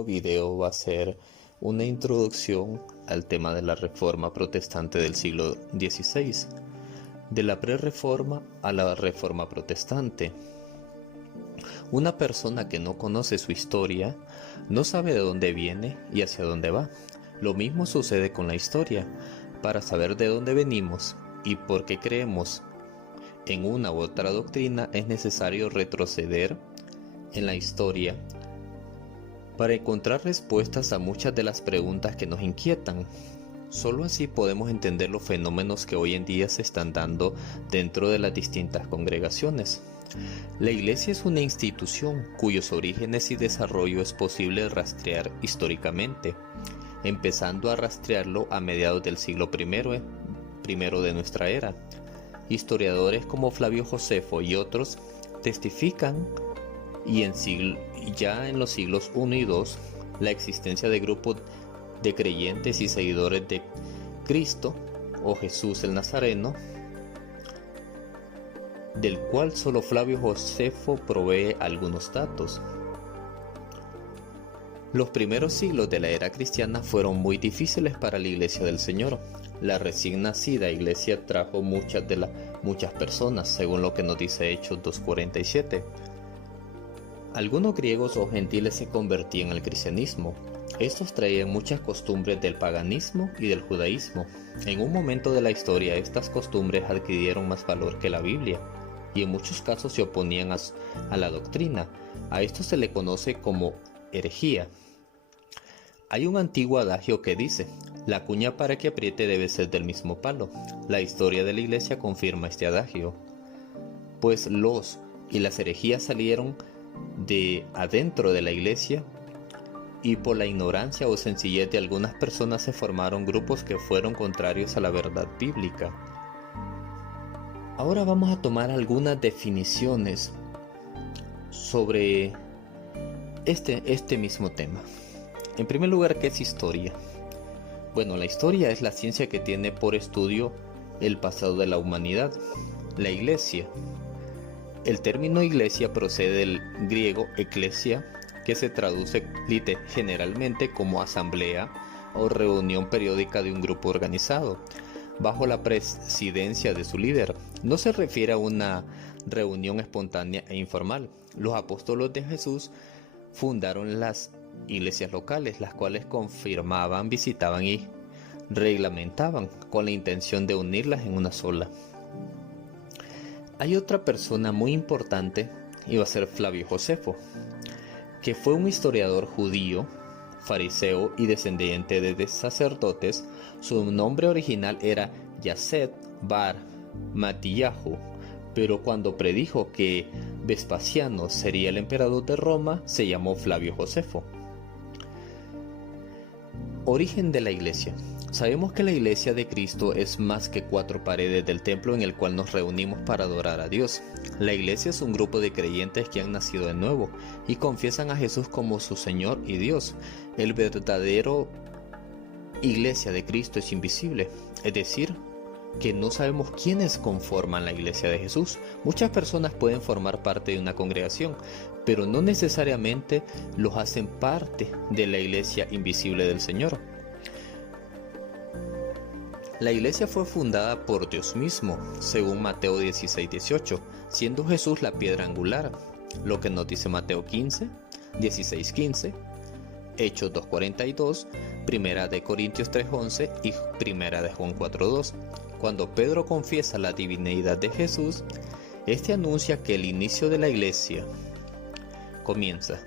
nuevo video va a ser una introducción al tema de la Reforma Protestante del siglo XVI, de la Prerreforma a la Reforma Protestante. Una persona que no conoce su historia no sabe de dónde viene y hacia dónde va. Lo mismo sucede con la historia. Para saber de dónde venimos y por qué creemos en una u otra doctrina es necesario retroceder en la historia para encontrar respuestas a muchas de las preguntas que nos inquietan. Solo así podemos entender los fenómenos que hoy en día se están dando dentro de las distintas congregaciones. La Iglesia es una institución cuyos orígenes y desarrollo es posible rastrear históricamente, empezando a rastrearlo a mediados del siglo primero de nuestra era. Historiadores como Flavio Josefo y otros testifican ya en los siglos I y II la existencia de grupos de creyentes y seguidores de Cristo o Jesús el Nazareno, del cual solo Flavio Josefo provee algunos datos. Los primeros siglos de la era cristiana fueron muy difíciles para la Iglesia del Señor. La recién nacida Iglesia trajo muchas personas, según lo que nos dice Hechos 2:47. Algunos griegos o gentiles se convertían al cristianismo. Estos traían muchas costumbres del paganismo y del judaísmo. En un momento de la historia, estas costumbres adquirieron más valor que la Biblia, y en muchos casos se oponían a la doctrina. A esto se le conoce como herejía. Hay un antiguo adagio que dice: la cuña para que apriete debe ser del mismo palo. La historia de la Iglesia confirma este adagio, pues los y las herejías salieron de adentro de la Iglesia, y por la ignorancia o sencillez de algunas personas se formaron grupos que fueron contrarios a la verdad bíblica. Ahora vamos a tomar algunas definiciones sobre este mismo tema. En primer lugar, ¿qué es historia? Bueno, la historia es la ciencia que tiene por estudio el pasado de la humanidad. La Iglesia. El término iglesia procede del griego eklesia, que se traduce generalmente como asamblea o reunión periódica de un grupo organizado, bajo la presidencia de su líder. No se refiere a una reunión espontánea e informal. Los apóstoles de Jesús fundaron las iglesias locales, las cuales confirmaban, visitaban y reglamentaban con la intención de unirlas en una sola. Hay otra persona muy importante, y va a ser Flavio Josefo, que fue un historiador judío, fariseo y descendiente de sacerdotes. Su nombre original era Yased Bar Matillahu, pero cuando predijo que Vespasiano sería el emperador de Roma, se llamó Flavio Josefo. Origen de la Iglesia. Sabemos que la Iglesia de Cristo es más que 4 paredes del templo en el cual nos reunimos para adorar a Dios. La Iglesia es un grupo de creyentes que han nacido de nuevo y confiesan a Jesús como su Señor y Dios. El verdadero Iglesia de Cristo es invisible, es decir, que no sabemos quiénes conforman la Iglesia de Jesús. Muchas personas pueden formar parte de una congregación, pero no necesariamente los hacen parte de la Iglesia invisible del Señor. La Iglesia fue fundada por Dios mismo, según Mateo 16:18, siendo Jesús la piedra angular, lo que nos dice Mateo 16:15, Hechos 2:42, Primera de Corintios 3:11 y Primera de Juan 4:2. Cuando Pedro confiesa la divinidad de Jesús, este anuncia que el inicio de la Iglesia comienza,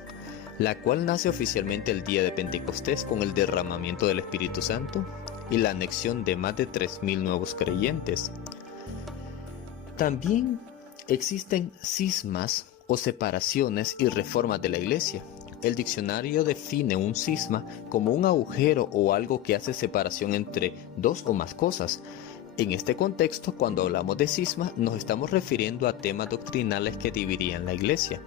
la cual nace oficialmente el día de Pentecostés con el derramamiento del Espíritu Santo y la anexión de más de 3,000 nuevos creyentes. También existen cismas o separaciones y reformas de la Iglesia. El diccionario define un cisma como un agujero o algo que hace separación entre dos o más cosas. En este contexto, cuando hablamos de cisma, nos estamos refiriendo a temas doctrinales que dividían la Iglesia.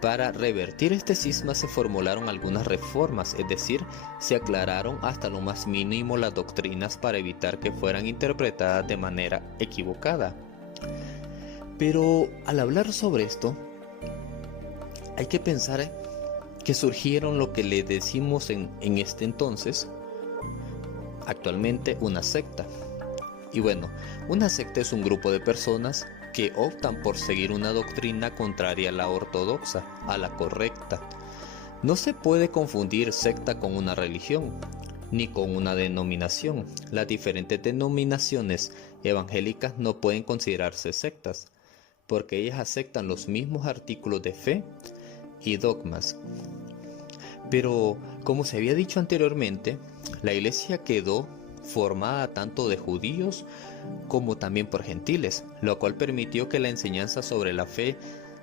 Para revertir este cisma se formularon algunas reformas, es decir, se aclararon hasta lo más mínimo las doctrinas para evitar que fueran interpretadas de manera equivocada. Pero al hablar sobre esto, hay que pensar que surgieron lo que le decimos en este entonces, actualmente, una secta. Y bueno, una secta es un grupo de personas que optan por seguir una doctrina contraria a la ortodoxa, a la correcta. No se puede confundir secta con una religión, ni con una denominación. Las diferentes denominaciones evangélicas no pueden considerarse sectas, porque ellas aceptan los mismos artículos de fe y dogmas. Pero, como se había dicho anteriormente, la iglesia quedó formada tanto de judíos como también por gentiles, lo cual permitió que la enseñanza sobre la fe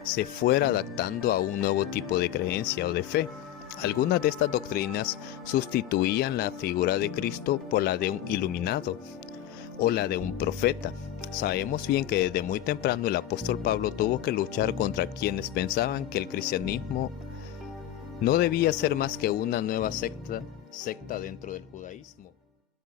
se fuera adaptando a un nuevo tipo de creencia o de fe. Algunas de estas doctrinas sustituían la figura de Cristo por la de un iluminado o la de un profeta. Sabemos bien que desde muy temprano el apóstol Pablo tuvo que luchar contra quienes pensaban que el cristianismo no debía ser más que una nueva secta dentro del judaísmo.